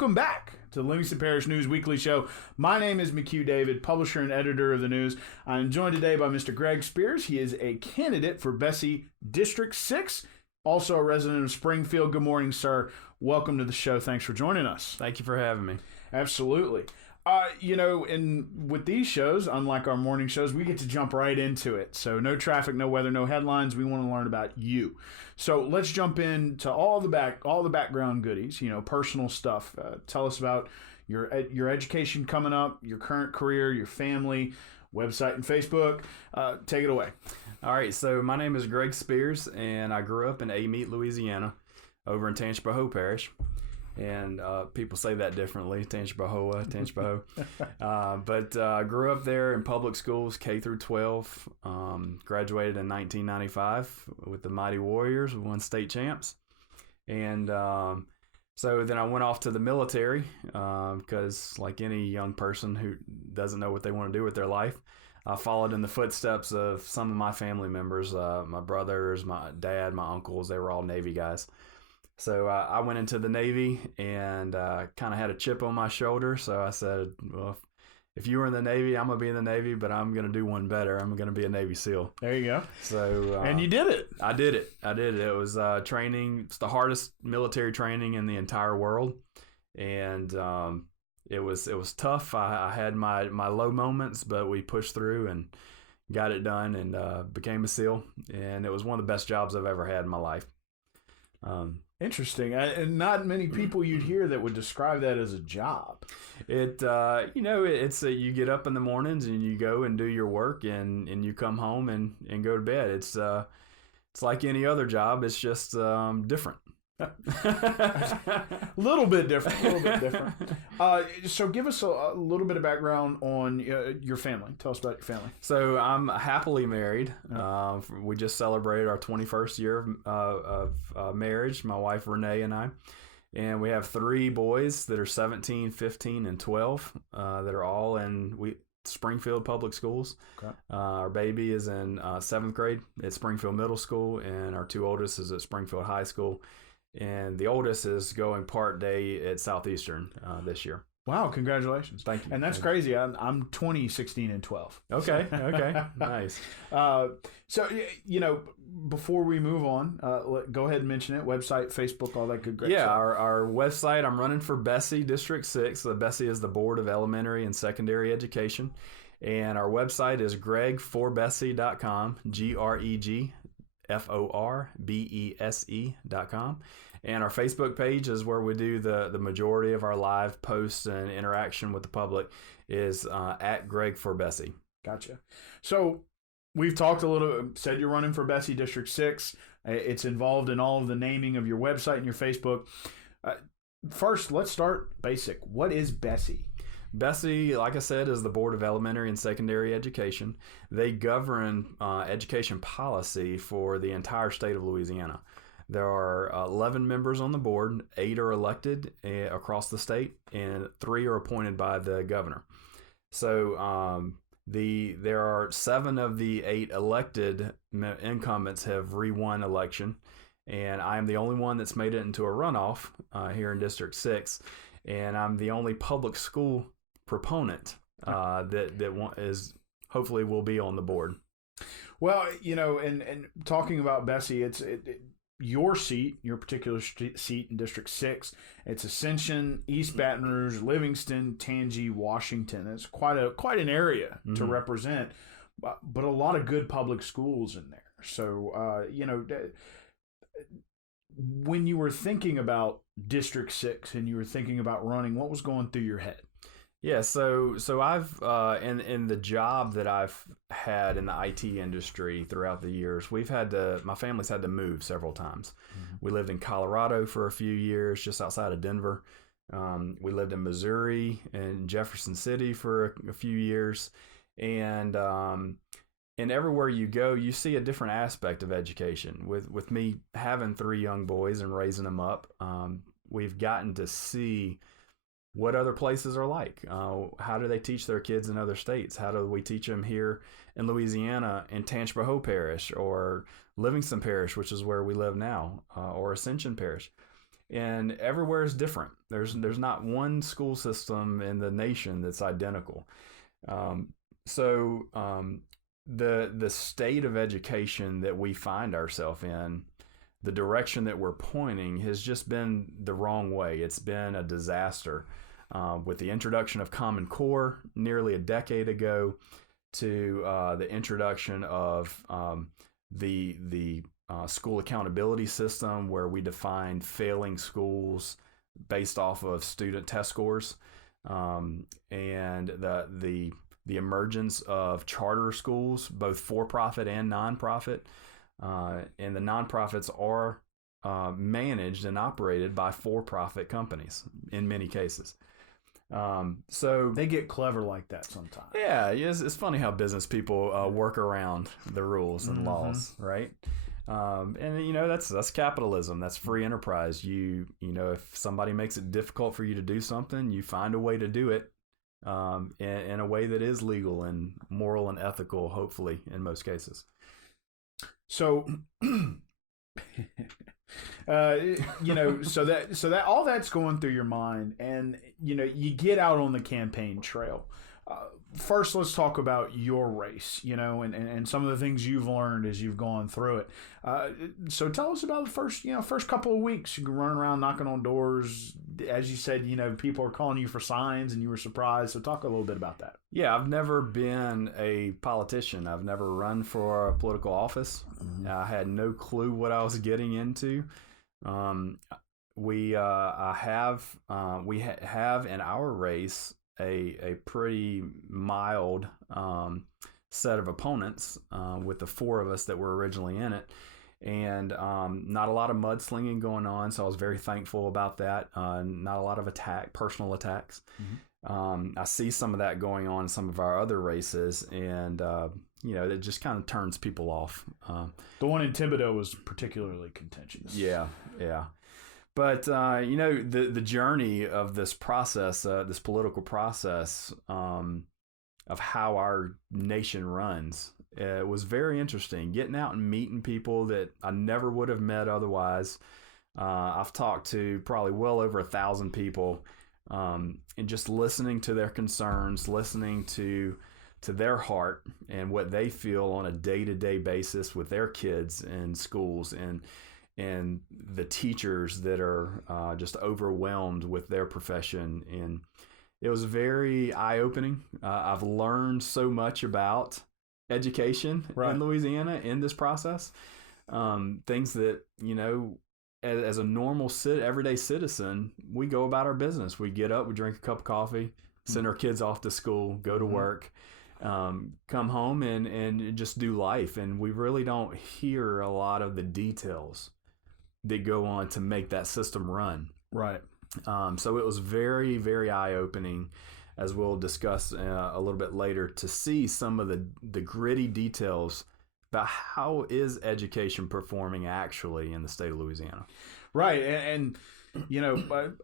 welcome back to the Livingston Parish News Weekly Show. My name is McHugh David, publisher and editor of the news. I'm joined today by Mr. Greg Spiers. He is a candidate for BESE District 6, also a resident of Springfield. Good morning, sir. Welcome to the show. Thanks for joining us. Thank you for having me. Absolutely. With these shows, unlike our morning shows, we get to jump right into it. So no traffic, no weather, no headlines. We want to learn about you. So let's jump into all the background goodies, personal stuff. Tell us about your education coming up, your current career, your family, website and Facebook. Take it away. All right. So my name is Greg Spiers, and I grew up in Amite, Louisiana, over in Tangipahoa Parish. And people say that differently, Tangipahoa. But I grew up there in public schools, K through 12. Graduated in 1995 with the Mighty Warriors. We won state champs. And so then I went off to the military because like any young person who doesn't know what they want to do with their life, I followed in the footsteps of some of my family members, my brothers, my dad, my uncles. They were all Navy guys. So I went into the Navy and kind of had a chip on my shoulder. So I said, well, if you were in the Navy, I'm going to be in the Navy, but I'm going to do one better. I'm going to be a Navy SEAL. There you go. So and you did it. I did it. It was training. It's the hardest military training in the entire world. And it was tough. I had my low moments, but we pushed through and got it done and became a SEAL. And it was one of the best jobs I've ever had in my life. Interesting. And not many people you'd hear that would describe that as a job. It's you get up in the mornings and you go and do your work and you come home and go to bed. It's like any other job. It's just different. A little bit different. So give us a little bit of background on your family. Tell us about your family. So I'm happily married. We just celebrated our 21st year of marriage, my wife Renee and I. And we have 3 boys that are 17, 15, and 12 that are all in Springfield Public Schools. Okay. Our baby is in 7th grade at Springfield Middle School, and our 2 oldest is at Springfield High School. And the oldest is going part day at Southeastern this year. Wow, congratulations. Thank you. And that's crazy. I'm 20, 16, and 12. Okay, nice. Before we move on, go ahead and mention it. Website, Facebook, all that good great stuff. Our website, I'm running for BESE District 6. The BESE is the Board of Elementary and Secondary Education. And our website is gregforbese.com, GregForbese.com. And our Facebook page is where we do the majority of our live posts and interaction with the public is at Greg for BESE. Gotcha. So we've talked a little, said you're running for BESE District 6. It's involved in all of the naming of your website and your Facebook. First, let's start basic. What is BESE? BESE, like I said, is the Board of Elementary and Secondary Education. They govern education policy for the entire state of Louisiana. There are 11 members on the board, 8 are elected across the state, and 3 are appointed by the governor. So there are 7 of the 8 elected incumbents have re-won election, and I'm the only one that's made it into a runoff here in District 6, and I'm the only public school proponent that is hopefully will be on the board. Well, and talking about BESE, your seat, your particular seat in District 6, it's Ascension, East Baton Rouge, Livingston, Tangi, Washington. It's quite an area to represent, but a lot of good public schools in there. So, when you were thinking about District 6 and you were thinking about running, what was going through your head? Yeah, so I've in the job that I've had in the IT industry throughout the years, my family's had to move several times. Mm-hmm. We lived in Colorado for a few years, just outside of Denver. We lived in Missouri and Jefferson City for a few years, and everywhere you go, you see a different aspect of education. With me having 3 young boys and raising them up, we've gotten to see what other places are like. How do they teach their kids in other states? How do we teach them here in Louisiana in Tangipahoa Parish or Livingston Parish, which is where we live now, or Ascension Parish? and everywhere is different. There's not one school system in the nation that's identical. The state of education that we find ourselves in, the direction that we're pointing, has just been the wrong way. It's been a disaster. With the introduction of Common Core nearly a decade ago, to the introduction of the school accountability system, where we defined failing schools based off of student test scores, and the emergence of charter schools, both for-profit and nonprofit, and the nonprofits are managed and operated by for-profit companies in many cases. So they get clever like that sometimes. Yeah, it's funny how business people work around the rules and laws, right? And that's capitalism. That's free enterprise. If somebody makes it difficult for you to do something, you find a way to do it in a way that is legal and moral and ethical, hopefully, in most cases. So so that all that's going through your mind, and you get out on the campaign trail. First, let's talk about your race, and some of the things you've learned as you've gone through it. So tell us about the first couple of weeks. You running around knocking on doors. As you said, people are calling you for signs, and you were surprised. So talk a little bit about that. Yeah, I've never been a politician. I've never run for a political office. I had no clue what I was getting into. We have in our race a pretty mild set of opponents with the four of us that were originally in it, and not a lot of mudslinging going on, so I was very thankful about that. Not a lot of personal attacks. I see some of that going on in some of our other races, and it just kind of turns people off. The one in Thibodeau was particularly contentious. Yeah. But, the journey of this process, this political process of how our nation runs, was very interesting. Getting out and meeting people that I never would have met otherwise. I've talked to probably well over 1,000 people, and just listening to their concerns, listening to their heart and what they feel on a day-to-day basis with their kids in schools, and the teachers that are just overwhelmed with their profession. And it was very eye-opening. I've learned so much about education in Louisiana in this process. Things that, as a normal everyday citizen, we go about our business. We get up, we drink a cup of coffee, send our kids off to school, go to work, come home and just do life. And we really don't hear a lot of the details that go on to make that system run. Right. So it was very, very eye-opening, as we'll discuss a little bit later, to see some of the gritty details about how is education performing actually in the state of Louisiana. Right. And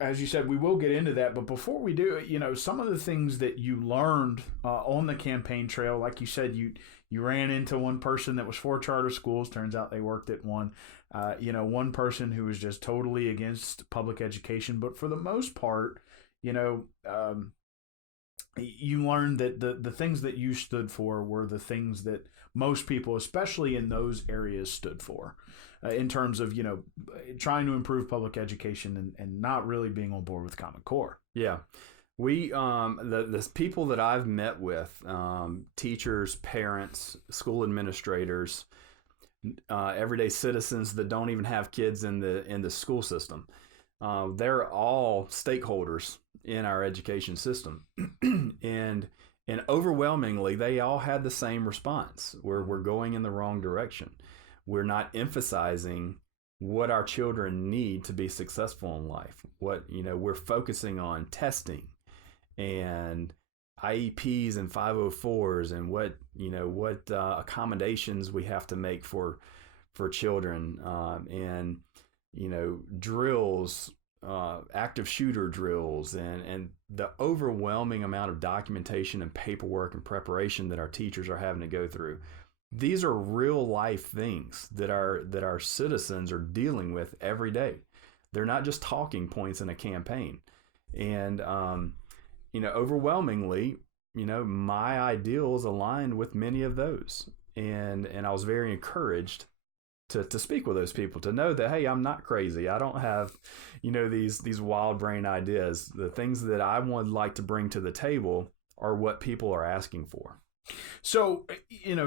as you said, we will get into that. But before we do, some of the things that you learned on the campaign trail, like you said, you ran into one person that was for charter schools. Turns out they worked at one. One person who was just totally against public education. But for the most part, you learned that the things that you stood for were the things that most people, especially in those areas, stood for, in terms of, trying to improve public education and not really being on board with Common Core. Yeah. We, the people that I've met with, teachers, parents, school administrators, everyday citizens that don't even have kids in the school system, they're all stakeholders in our education system. And overwhelmingly, they all had the same response. We're going in the wrong direction. We're not emphasizing what our children need to be successful in life. We're focusing on testing and IEPs and 504s and what accommodations we have to make for children, and drills, active shooter drills, and the overwhelming amount of documentation and paperwork and preparation that our teachers are having to go through. These are real life things that our citizens are dealing with every day. They're not just talking points in a campaign. And, overwhelmingly, my ideals aligned with many of those. And I was very encouraged to speak with those people, to know that, hey, I'm not crazy. I don't have, these wild brain ideas. The things that I would like to bring to the table are what people are asking for. So,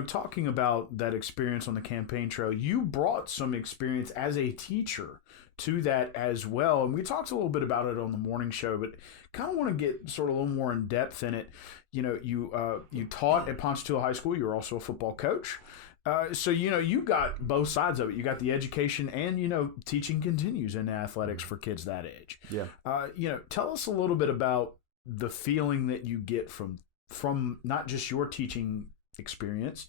talking about that experience on the campaign trail, you brought some experience as a teacher to that as well. And we talked a little bit about it on the morning show, but kind of want to get sort of a little more in depth in it. You taught at Ponchatoula High School. You were also a football coach. So, you got both sides of it. You got the education and, teaching continues in athletics for kids that age. Yeah. Tell us a little bit about the feeling that you get from not just your teaching experience,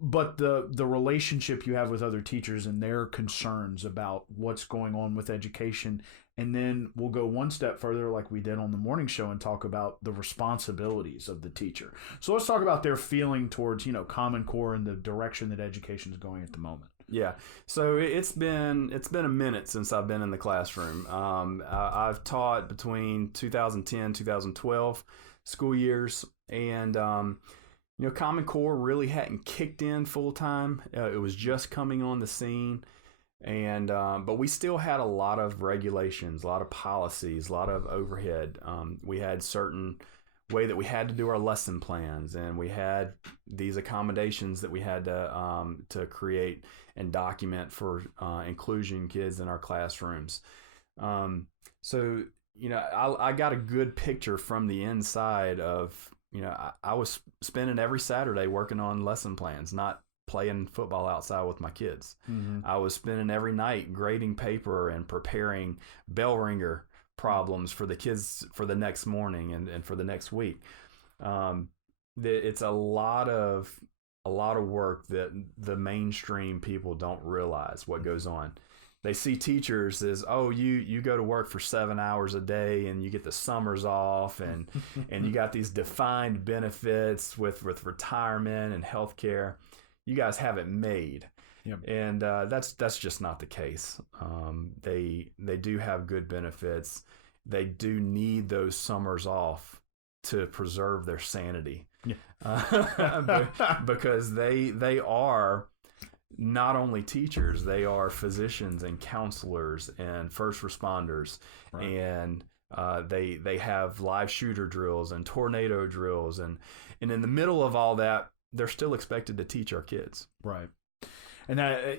but the relationship you have with other teachers and their concerns about what's going on with education. And then we'll go one step further, like we did on the morning show, and talk about the responsibilities of the teacher. So let's talk about their feeling towards, Common Core and the direction that education is going at the moment. Yeah. So it's been a minute since I've been in the classroom. I've taught between 2010, 2012 school years, and Common Core really hadn't kicked in full time. It was just coming on the scene, and but we still had a lot of regulations, a lot of policies, a lot of overhead. We had certain way that we had to do our lesson plans, and we had these accommodations that we had to create and document for inclusion kids in our classrooms. So I got a good picture from the inside of, I was spending every Saturday working on lesson plans, not playing football outside with my kids. Mm-hmm. I was spending every night grading paper and preparing bell ringer problems for the kids for the next morning and for the next week. It's a lot of work that the mainstream people don't realize what goes on. They see teachers as, oh, you go to work for 7 hours a day and you get the summers off and you got these defined benefits with retirement and healthcare. You guys have it made. Yep. And that's just not the case. They do have good benefits. They do need those summers off to preserve their sanity. Yeah. Because they are not only teachers, they are physicians and counselors and first responders. Right. And they have live shooter drills and tornado drills, and in the middle of all that, they're still expected to teach our kids. Right. And that,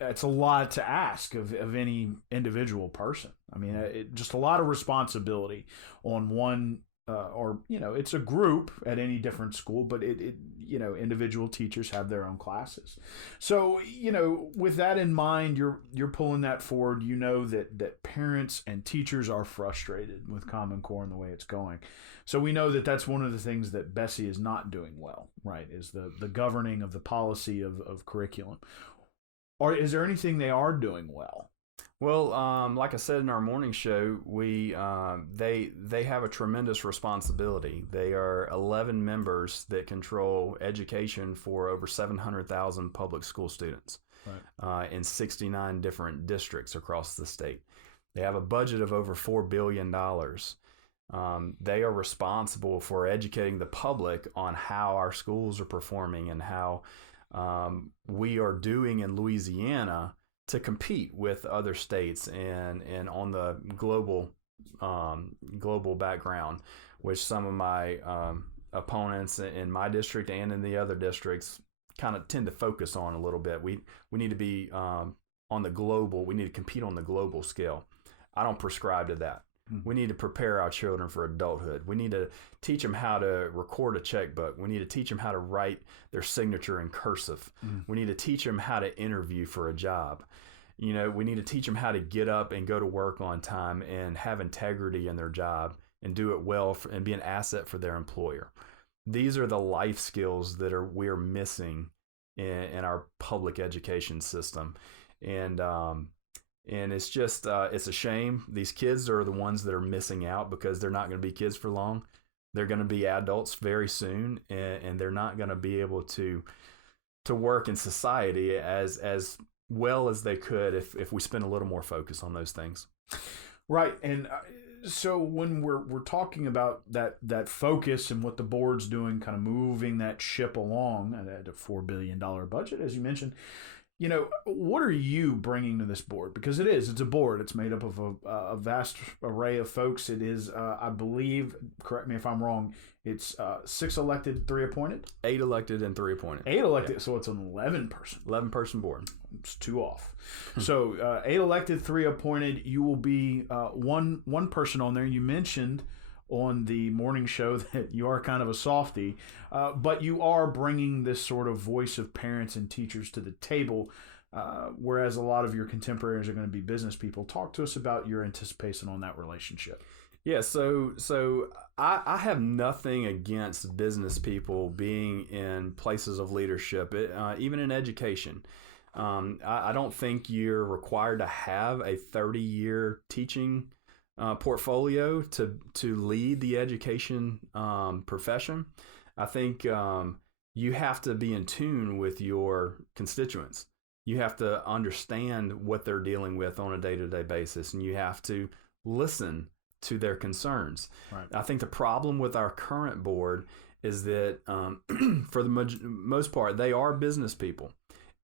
it's a lot to ask of any individual person. I mean, just a lot of responsibility on one, it's a group at any different school, but individual teachers have their own classes. So, with that in mind, you're pulling that forward. That parents and teachers are frustrated with Common Core and the way it's going. So we know that that's one of the things that BESE is not doing well, right? Is the governing of the policy of curriculum. Or is there anything they are doing well? Well, like I said in our morning show, they have a tremendous responsibility. They are 11 members that control education for over 700,000 public school students, right, in 69 different districts across the state. They have a budget of over $4 billion. They are responsible for educating the public on how our schools are performing and how we are doing in Louisiana to compete with other states and on the global background, which some of my opponents in my district and in the other districts kind of tend to focus on a little bit. We need to be on the global. We need to compete on the global scale. I don't prescribe to that. We need to prepare our children for adulthood. We need to teach them how to record a checkbook. We need to teach them how to write their signature in cursive. We need to teach them how to interview for a job. We need to teach them how to get up and go to work on time and have integrity in their job and do it well and be an asset for their employer. These are the life skills that we're missing in our public education system. And it's just, it's a shame. These kids are the ones that are missing out because they're not going to be kids for long. They're going to be adults very soon, and they're not going to be able to work in society as well as they could if we spend a little more focus on those things. Right. And so when we're talking about that focus and what the board's doing, kind of moving that ship along at a $4 billion budget, as you mentioned, what are you bringing to this board? Because it's a board. It's made up of a vast array of folks. It is, I believe, correct me if I'm wrong, it's 6 elected, 3 appointed? 8 elected and 3 appointed. 8 elected, yeah. So it's an 11-person. 11-person board. It's 2 off. So 8 elected, 3 appointed. You will be one person on there. You mentioned on the morning show that you are kind of a softie, but you are bringing this sort of voice of parents and teachers to the table, whereas a lot of your contemporaries are going to be business people. Talk to us about your anticipation on that relationship. Yeah, so I have nothing against business people being in places of leadership, even in education. I don't think you're required to have a 30-year teaching portfolio to lead the education profession. I think you have to be in tune with your constituents. You have to understand what they're dealing with on a day-to-day basis, and you have to listen to their concerns. Right. I think the problem with our current board is that for the most part, they are business people,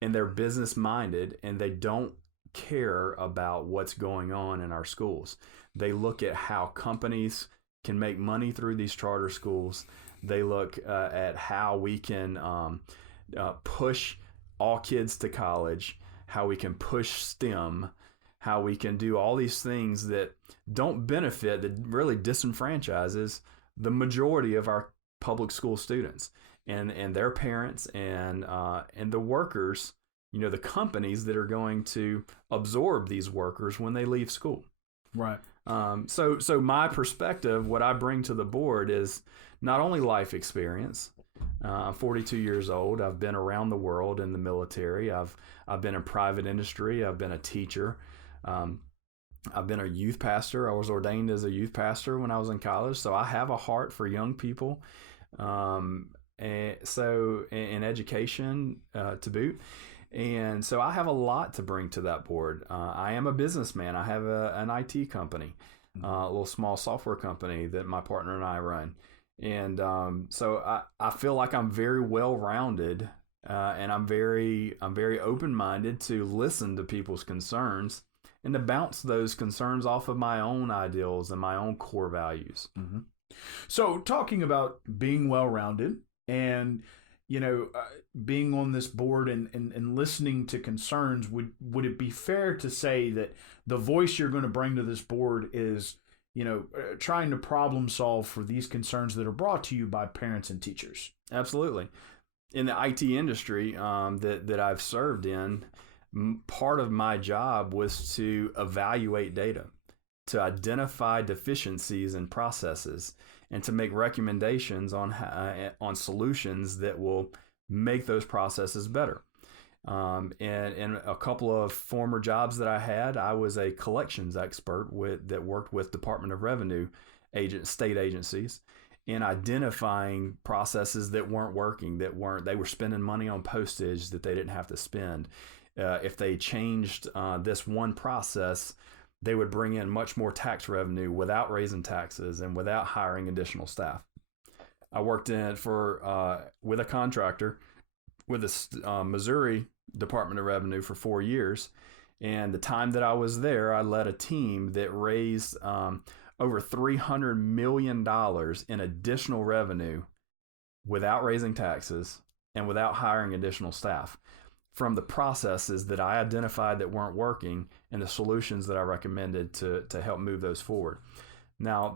and they're business-minded, and they don't care about what's going on in our schools. They look at how companies can make money through these charter schools. They look at how we can push all kids to college, how we can push STEM, how we can do all these things that don't benefit, that really disenfranchises the majority of our public school students and their parents and the workers, the companies that are going to absorb these workers when they leave school. Right. So my perspective, what I bring to the board is not only life experience. I'm 42 years old. I've been around the world in the military. I've been in private industry. I've been a teacher. I've been a youth pastor. I was ordained as a youth pastor when I was in college. So I have a heart for young people. And so in education to boot. And so I have a lot to bring to that board. I am a businessman. I have an IT company, a little small software company that my partner and I run. And so I feel like I'm very well-rounded, and I'm very open-minded to listen to people's concerns and to bounce those concerns off of my own ideals and my own core values. Mm-hmm. So talking about being well-rounded and being on this board and listening to concerns, would it be fair to say that the voice you're going to bring to this board is, trying to problem solve for these concerns that are brought to you by parents and teachers? Absolutely. In the IT industry that I've served in, part of my job was to evaluate data, to identify deficiencies in processes, and to make recommendations on solutions that will make those processes better. And a couple of former jobs that I had, I was a collections expert that worked with Department of Revenue state agencies in identifying processes that weren't working, they were spending money on postage that they didn't have to spend. If they changed this one process, they would bring in much more tax revenue without raising taxes and without hiring additional staff. I worked with a contractor with the Missouri Department of Revenue for 4 years. And the time that I was there, I led a team that raised over $300 million in additional revenue without raising taxes and without hiring additional staff from the processes that I identified that weren't working and the solutions that I recommended to help move those forward. Now,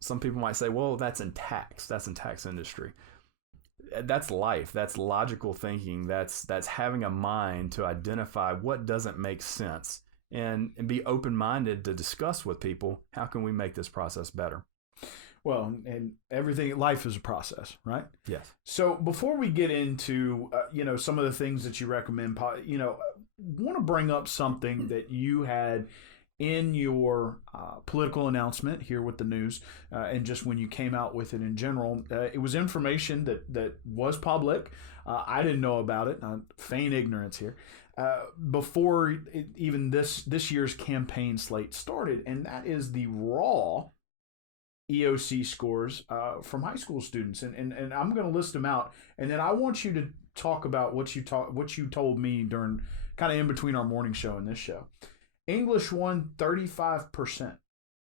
some people might say, well, that's in tax industry. That's life. That's logical thinking. That's having a mind to identify what doesn't make sense and be open-minded to discuss with people, how can we make this process better? Well, and everything, life is a process, right? Yes. So before we get into, some of the things that you recommend, want to bring up something that you had in your political announcement here with the news, and just when you came out with it in general, it was information that was public. I didn't know about it. Feign ignorance here. Before even this year's campaign slate started, and that is the raw EOC scores from high school students, and I'm going to list them out, and then I want you to talk about what you told me during kind of in between our morning show and this show. English won 35%,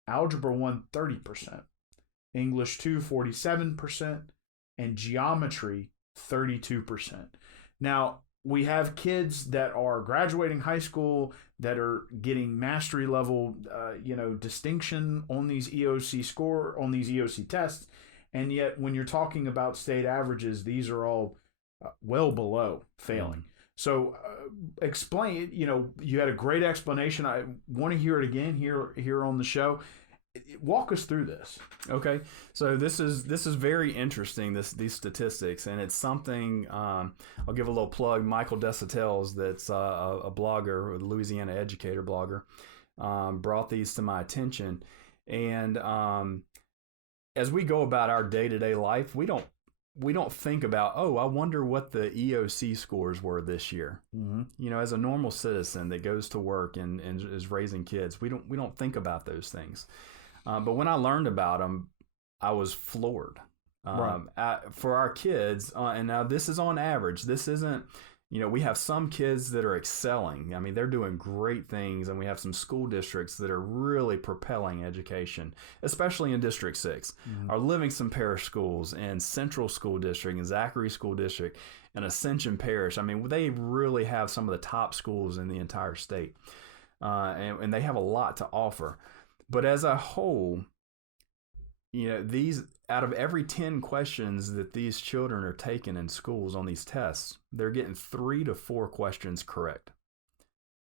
Algebra won 30%, English 2 47%, and Geometry 32%. Now, we have kids that are graduating high school that are getting mastery level, distinction on these EOC tests, and yet when you're talking about state averages, these are all well below failing. So, explain. You had a great explanation. I want to hear it again here on the show. Walk us through this. Okay, so this is very interesting. These statistics, and it's something. I'll give a little plug. Michael Desautel's, that's a blogger, a Louisiana educator blogger, brought these to my attention. And as we go about our day-to-day life, we don't think about, I wonder what the EOC scores were this year. Mm-hmm. As a normal citizen that goes to work and is raising kids, we don't think about those things. But when I learned about them, I was floored. Right. For our kids, and now this is on average. This isn't, we have some kids that are excelling. I mean, they're doing great things, and we have some school districts that are really propelling education, especially in District 6. Mm-hmm. Our Livingston Parish schools and Central School District and Zachary School District and Ascension Parish, I mean, they really have some of the top schools in the entire state, and they have a lot to offer. But as a whole, these, out of every 10 questions that these children are taking in schools on these tests, they're getting 3 to 4 questions correct.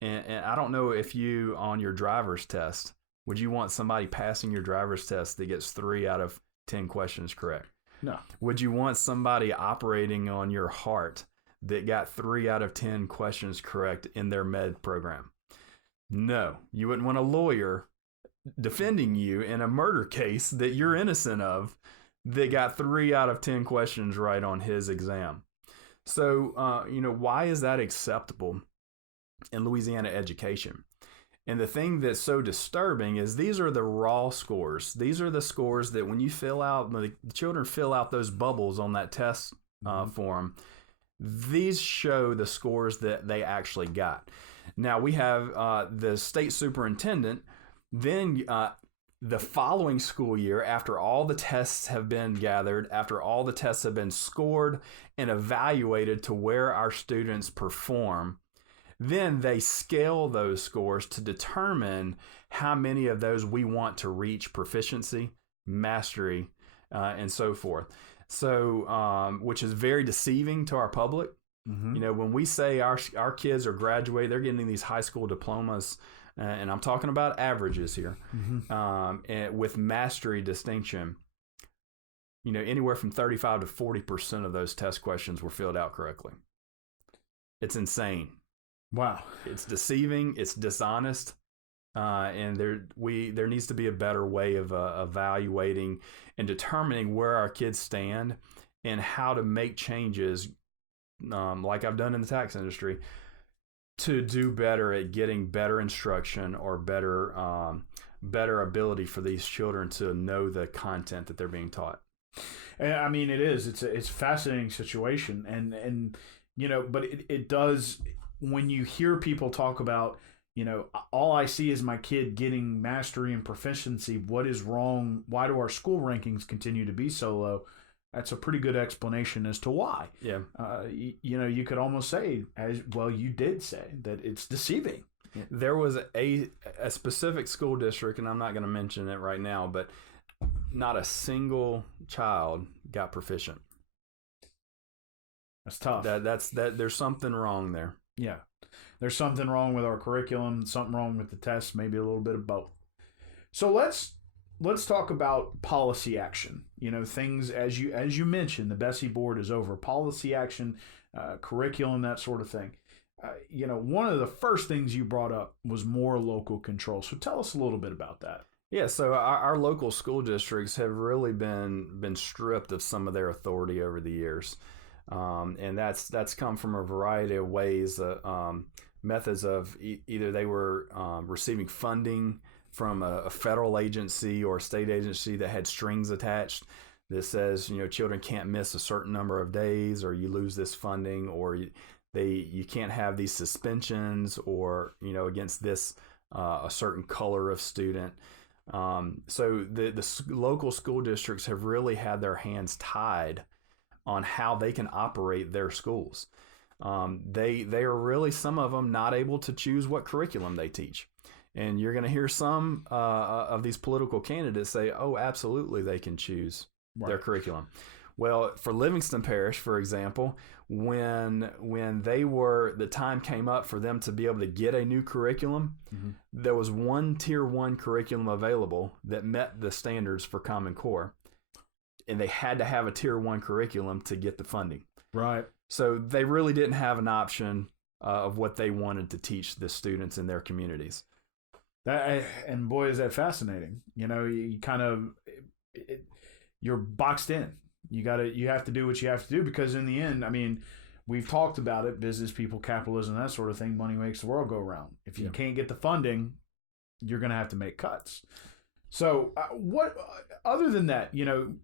And I don't know if you, on your driver's test, would you want somebody passing your driver's test that gets 3 out of 10 questions correct? No. Would you want somebody operating on your heart that got 3 out of 10 questions correct in their med program? No. You wouldn't want a lawyer defending you in a murder case that you're innocent of that got 3 out of 10 questions right on his exam. So, why is that acceptable in Louisiana education? And the thing that's so disturbing is these are the raw scores. These are the scores that when the children fill out those bubbles on that test form, these show the scores that they actually got. Now, we have the state superintendent. Then the following school year, after all the tests have been gathered, after all the tests have been scored and evaluated to where our students perform, then they scale those scores to determine how many of those we want to reach proficiency, mastery, and so forth. So, which is very deceiving to our public. Mm-hmm. When we say our kids are graduating, they're getting these high school diplomas, and I'm talking about averages here, and with mastery distinction, anywhere from 35 to 40% of those test questions were filled out correctly. It's insane. Wow. It's deceiving. It's dishonest. And there needs to be a better way of evaluating and determining where our kids stand and how to make changes, like I've done in the tax industry, to do better at getting better instruction or better ability for these children to know the content that they're being taught. And I mean, it's a fascinating situation, and but it does, when you hear people talk about, all I see is my kid getting mastery and proficiency. What is wrong? Why do our school rankings continue to be so low? That's a pretty good explanation as to why. Yeah. You could almost say, as well, you did say that it's deceiving. There was a specific school district, and I'm not going to mention it right now, but not a single child got proficient. That's tough. There's something wrong there. Yeah. There's something wrong with our curriculum, something wrong with the tests, maybe a little bit of both. So let's talk about policy action. Things as you mentioned, the BESE board is over policy action, curriculum, that sort of thing. one of the first things you brought up was more local control. So tell us a little bit about that. Yeah, so our local school districts have really been stripped of some of their authority over the years, and that's come from a variety of ways. Methods of either they were receiving funding from a federal agency or a state agency that had strings attached that says children can't miss a certain number of days, or you lose this funding, or you can't have these suspensions, or against this a certain color of student. So the local school districts have really had their hands tied on how they can operate their schools. They are really, some of them, not able to choose what curriculum they teach. And you're going to hear some of these political candidates say, oh, absolutely, they can choose their curriculum. Well, for Livingston Parish, for example, when the time came up for them to be able to get a new curriculum, there was one Tier 1 curriculum available that met the standards for Common Core, and they had to have a Tier 1 curriculum to get the funding. Right. So they really didn't have an option of what they wanted to teach the students in their communities. And boy, is that fascinating. You kind of you're boxed in. You have to do what you have to do, because in the end, we've talked about it, business people, capitalism, that sort of thing. Money makes the world go round. If you can't get the funding, you're going to have to make cuts. So what, other than that,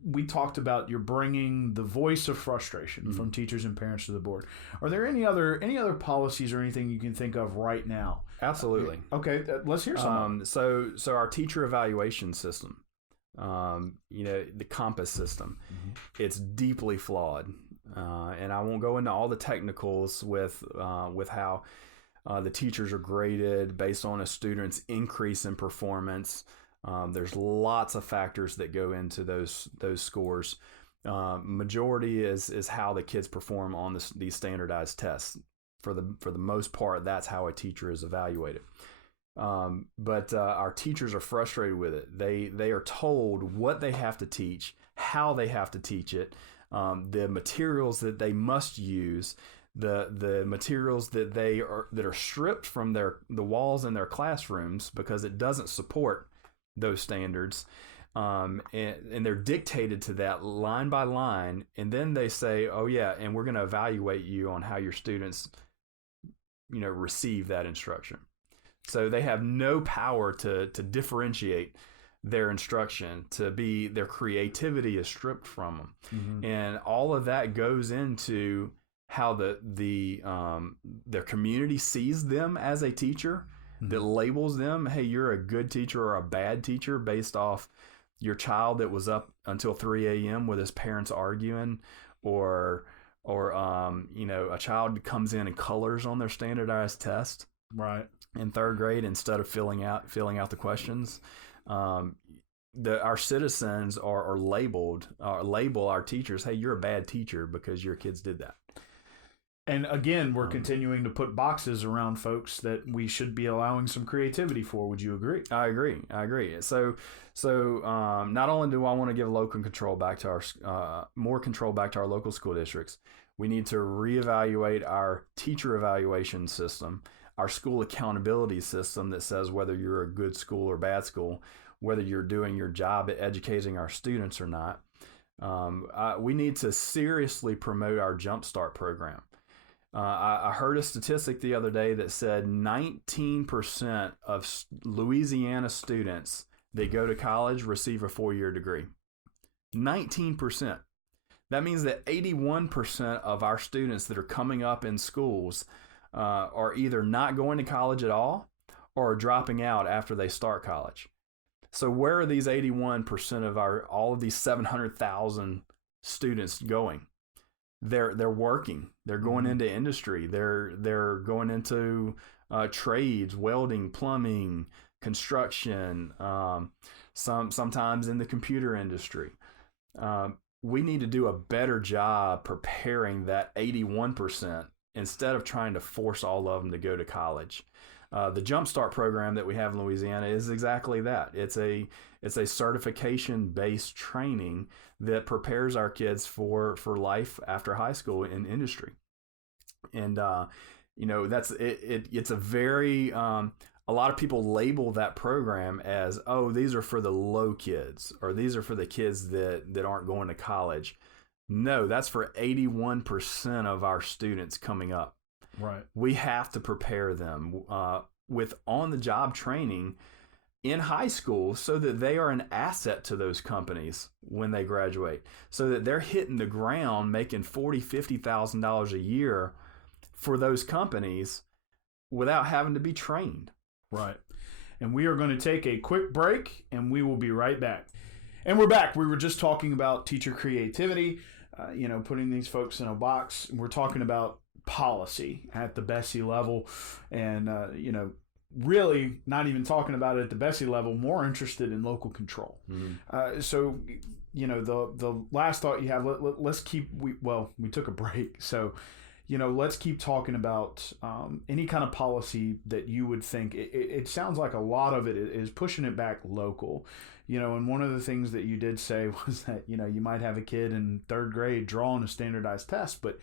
we talked about you're bringing the voice of frustration from teachers and parents to the board. Are there any other policies or anything you can think of right now? Absolutely. Okay, let's hear some. So our teacher evaluation system, the compass system, it's deeply flawed, and I won't go into all the technicals with how the teachers are graded based on a student's increase in performance. There's lots of factors that go into those scores. Majority is how the kids perform on these standardized tests. For the most part, that's how a teacher is evaluated. But our teachers are frustrated with it. They are told what they have to teach, how they have to teach it, the materials that they must use, the materials that are stripped from the walls in their classrooms because it doesn't support those standards, and they're dictated to that line by line, and then they say, oh yeah, and we're going to evaluate you on how your students receive that instruction. So they have no power to differentiate their instruction, their creativity is stripped from them. And all of that goes into how their community sees them as a teacher, that labels them, hey, you're a good teacher or a bad teacher based off your child that was up until 3 a.m. with his parents arguing, or a child comes in and colors on their standardized test right in third grade instead of filling out the questions. Our citizens label our teachers, hey, you're a bad teacher because your kids did that. And again, we're continuing to put boxes around folks that we should be allowing some creativity for. Would you agree? I agree. So not only do I want to give local control back to more control back to our local school districts, we need to reevaluate our teacher evaluation system, our school accountability system that says whether you're a good school or bad school, whether you're doing your job at educating our students or not. We need to seriously promote our Jumpstart program. I heard a statistic the other day that said 19% of Louisiana students that go to college receive a 4-year degree. 19%. That means that 81% of our students that are coming up in schools are either not going to college at all or are dropping out after they start college. So where are these 81% of all of these 700,000 students going? They're working. They're going into industry. They're going into trades, welding, plumbing, construction, sometimes in the computer industry. We need to do a better job preparing that 81% instead of trying to force all of them to go to college. The Jumpstart program that we have in Louisiana is exactly that. It's a certification-based training that prepares our kids for life after high school in industry. And that's it. It's a very a lot of people label that program as, oh, these are for the low kids, or these are for the kids that aren't going to college. No, that's for 81% of our students coming up. Right. We have to prepare them with on-the-job training in high school so that they are an asset to those companies when they graduate, so that they're hitting the ground making $40,000, $50,000 a year for those companies without having to be trained. Right. And we are going to take a quick break, and we will be right back. And we're back. We were just talking about teacher creativity, putting these folks in a box. We're talking about policy at the BESE level, and, really not even talking about it at the BESE level, more interested in local control. Mm-hmm. So, the last thought you have, let's keep, we took a break. So, let's keep talking about any kind of policy that you would think. It sounds like a lot of it is pushing it back local. And one of the things that you did say was that, you might have a kid in third grade drawing a standardized test, but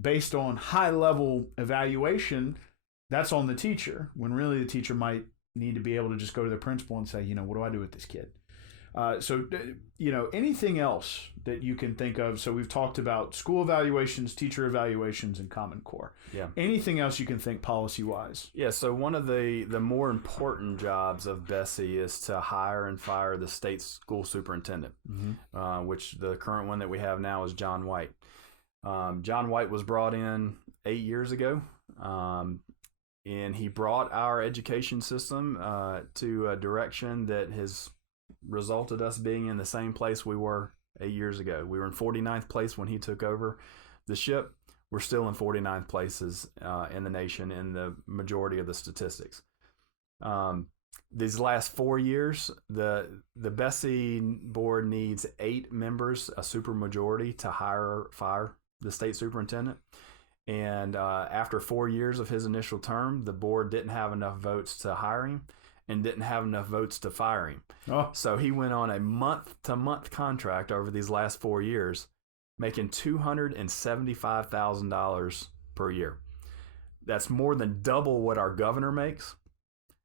based on high level evaluation, that's on the teacher, when really the teacher might need to be able to just go to the principal and say, what do I do with this kid? So, anything else that you can think of? So we've talked about school evaluations, teacher evaluations, and Common Core. Yeah. Anything else you can think policy-wise? Yeah, so one of the more important jobs of BESE is to hire and fire the state school superintendent, mm-hmm. Which the current one that we have now is John White. John White was brought in 8 years ago, and he brought our education system to a direction that has resulted us being in the same place we were 8 years ago. We were in 49th place when he took over the ship. We're still in 49th places in the nation in the majority of the statistics. These last 4 years, the BESE board needs 8 members, a supermajority, to fire the state superintendent. And after 4 years of his initial term, the board didn't have enough votes to hire him and didn't have enough votes to fire him. Oh. So he went on a month-to-month contract over these last 4 years, making $275,000 per year. That's more than double what our governor makes.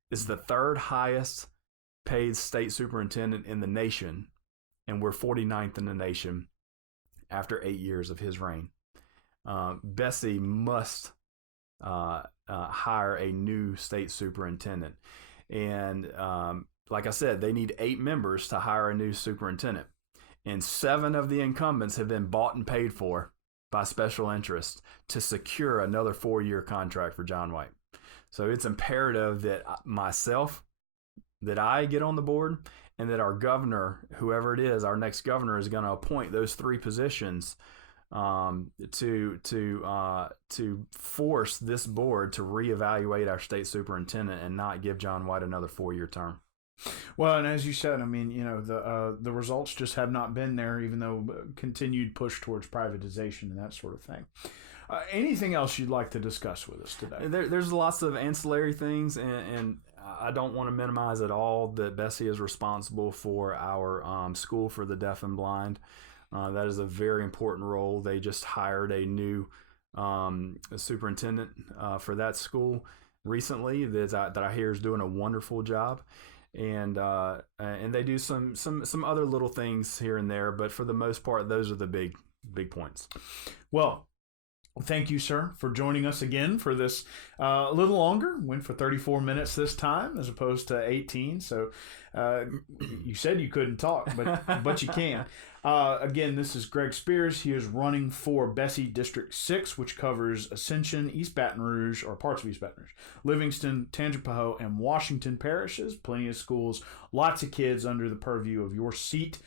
It's the third highest paid state superintendent in the nation, and we're 49th in the nation after 8 years of his reign. BESE must hire a new state superintendent. And like I said, they need 8 members to hire a new superintendent. And 7 of the incumbents have been bought and paid for by special interests to secure another 4-year contract for John White. So it's imperative that I get on the board, and that our governor, whoever it is, our next governor, is going to appoint those 3 positions to force this board to reevaluate our state superintendent and not give John White another 4-year term. Well, and as you said, I mean, the results just have not been there, even though continued push towards privatization and that sort of thing. Anything else you'd like to discuss with us today? There's lots of ancillary things, and I don't want to minimize at all that BESE is responsible for our school for the deaf and blind. That is a very important role. They just hired a new superintendent for that school recently that I hear is doing a wonderful job, and they do some other little things here and there, but for the most part, those are the big points. Well, thank you, sir, for joining us again for this a little longer. Went for 34 minutes this time as opposed to 18. So you said you couldn't talk, but you can. Again, this is Greg Spiers. He is running for BESE District 6, which covers Ascension, East Baton Rouge, or parts of East Baton Rouge, Livingston, Tangipahoa, and Washington parishes. Plenty of schools, lots of kids under the purview of your seat.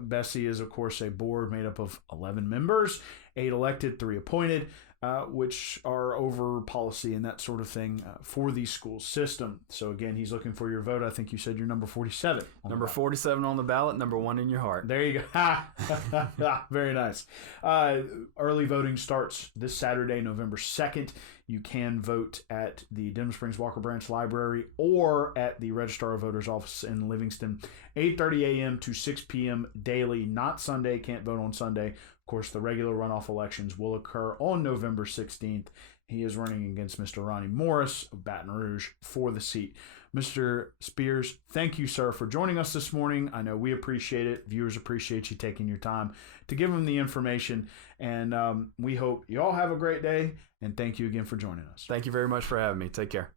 BESE is, of course, a board made up of 11 members, 8 elected, 3 appointed, which are over policy and that sort of thing for the school system. So, again, he's looking for your vote. I think you said you're number 47. Number 47 on the ballot, number 1 in your heart. There you go. Very nice. Early voting starts this Saturday, November 2nd. You can vote at the Denham Springs Walker Branch Library or at the Registrar of Voters office in Livingston, 8:30 a.m. to 6 p.m. daily, not Sunday. Can't vote on Sunday. Of course, the regular runoff elections will occur on November 16th. He is running against Mr. Ronnie Morris of Baton Rouge for the seat. Mr. Spiers, thank you, sir, for joining us this morning. I know we appreciate it. Viewers appreciate you taking your time to give them the information. And we hope you all have a great day. And thank you again for joining us. Thank you very much for having me. Take care.